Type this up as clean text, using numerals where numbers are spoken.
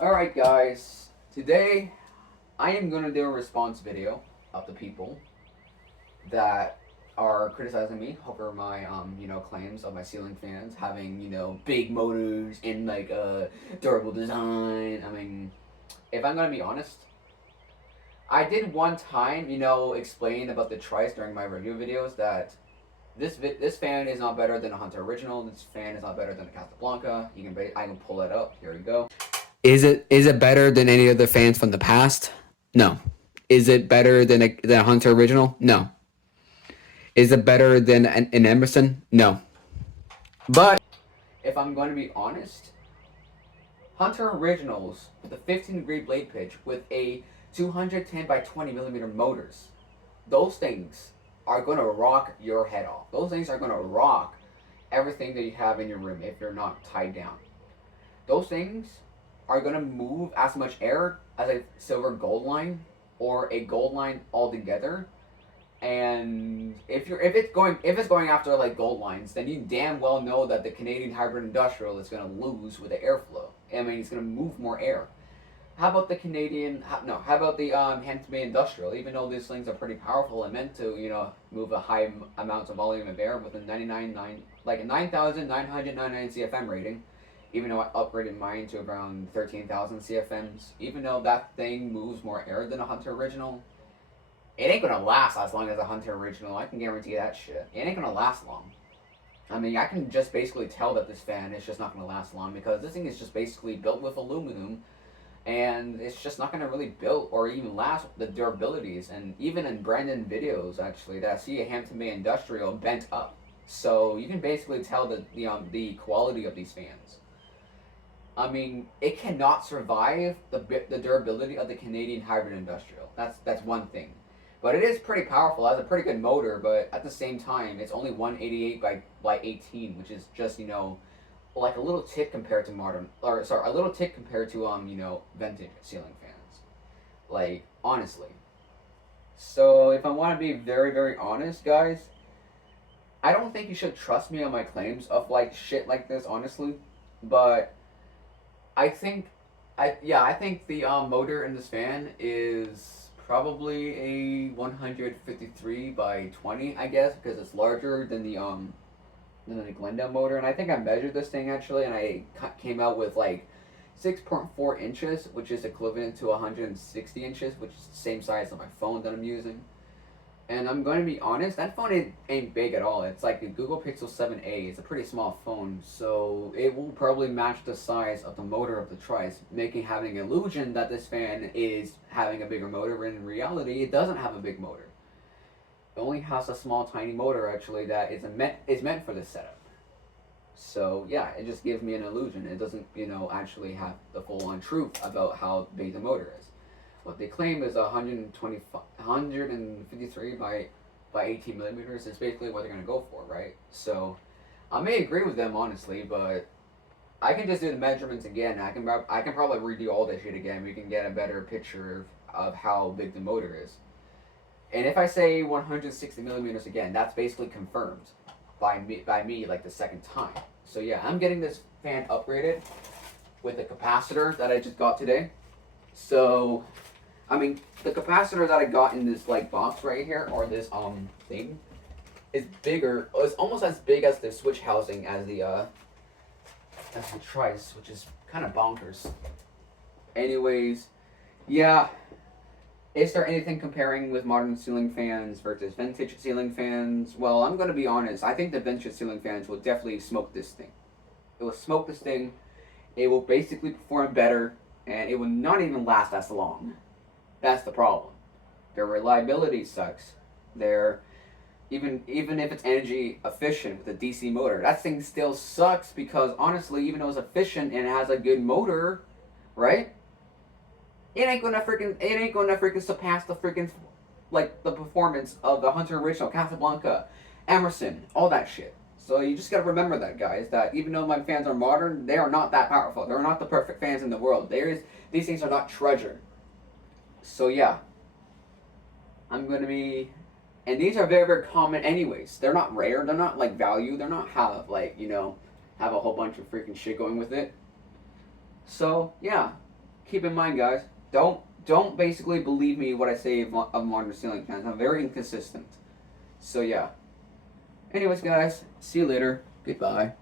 Alright guys, today I am going to do a response video of the people that are criticizing me over my claims of my ceiling fans having, big motors and like durable design. I mean, if I'm going to be honest, I did one time, explain about the trice during my review videos that this fan is not better than a Hunter original. This fan is not better than a Casablanca. I can pull it up. Here we go. Is it better than any of the fans from the past? No. Is it better than a Hunter original? No. Is it better than an Emerson? No. But if I'm going to be honest, Hunter originals with a 15-degree blade pitch with a 210 by 20 millimeter motors, those things are going to rock your head off. Those things are going to rock everything that you have in your room if you're not tied down. Those things are going to move as much air as a silver gold line or a gold line altogether. And if it's going after like gold lines, then you damn well know that the Canadian hybrid industrial is going to lose with the airflow. I mean, it's going to move more air. How about the How about the Hampton Bay industrial? Even though these things are pretty powerful and meant to move a high amount of volume of air with a 9,999 CFM rating, even though I upgraded mine to around 13,000 CFMs, even though that thing moves more air than a Hunter original, it ain't gonna last as long as a Hunter original. I can guarantee that shit. It ain't gonna last long. I mean, I can just basically tell that this fan is just not gonna last long because this thing is just basically built with aluminum, and it's just not gonna really build or even last the durabilities. And even in Brandon videos, actually, that I see a Hampton Bay industrial bent up, so you can basically tell the quality of these fans. I mean, it cannot survive the durability of the Canadian hybrid industrial. That's one thing, but it is pretty powerful. It has a pretty good motor, but at the same time, it's only 188 by 18, which is just like a little tick compared to a little tick compared to vintage ceiling fans. Like honestly. So if I want to be very very honest, guys, I don't think you should trust me on my claims of like shit like this. Honestly, but I think, I think the motor in this fan is probably a 153 by 20, I guess, because it's larger than the Glendale motor. And I think I measured this thing actually, and I came out with like 6.4 inches, which is equivalent to 160 inches, which is the same size as my phone that I'm using. And I'm going to be honest, that phone ain't big at all. It's like a Google Pixel 7a. It's a pretty small phone, so it will probably match the size of the motor of the Trice, having illusion that this fan is having a bigger motor, when in reality, it doesn't have a big motor. It only has a small, tiny motor, actually, that is meant for this setup. So, yeah, it just gives me an illusion. It doesn't, actually have the full-on truth about how big the motor is. What they claim is 153 by 18 millimeters is basically what they're going to go for, right? So I may agree with them, honestly, but I can just do the measurements again. I can probably redo all this shit again. We can get a better picture of how big the motor is. And if I say 160 millimeters again, that's basically confirmed by me like the second time. So yeah, I'm getting this fan upgraded with the capacitor that I just got today. So I mean, the capacitor that I got in this like box right here, or this thing, is bigger. It's almost as big as the switch housing as the Trice, which is kind of bonkers. Anyways, yeah. Is there anything comparing with modern ceiling fans versus vintage ceiling fans? Well, I'm gonna be honest. I think the vintage ceiling fans will definitely smoke this thing. It will smoke this thing. It will basically perform better, and it will not even last as long. That's the problem. Their reliability sucks. Their even if it's energy efficient with a DC motor, that thing still sucks because honestly, even though it's efficient and it has a good motor, right? It ain't gonna freaking surpass the freaking like the performance of the Hunter original, Casablanca, Emerson, all that shit. So you just gotta remember that, guys. That even though my fans are modern, they are not that powerful. They're not the perfect fans in the world. These things are not treasure. So yeah, I'm gonna be, and these are very very common anyways. They're not rare. They're not like value. They're not have like have a whole bunch of freaking shit going with it. So yeah, keep in mind, guys. Don't basically believe me what I say of modern ceiling fans. I'm very inconsistent. So yeah. Anyways, guys, see you later. Goodbye.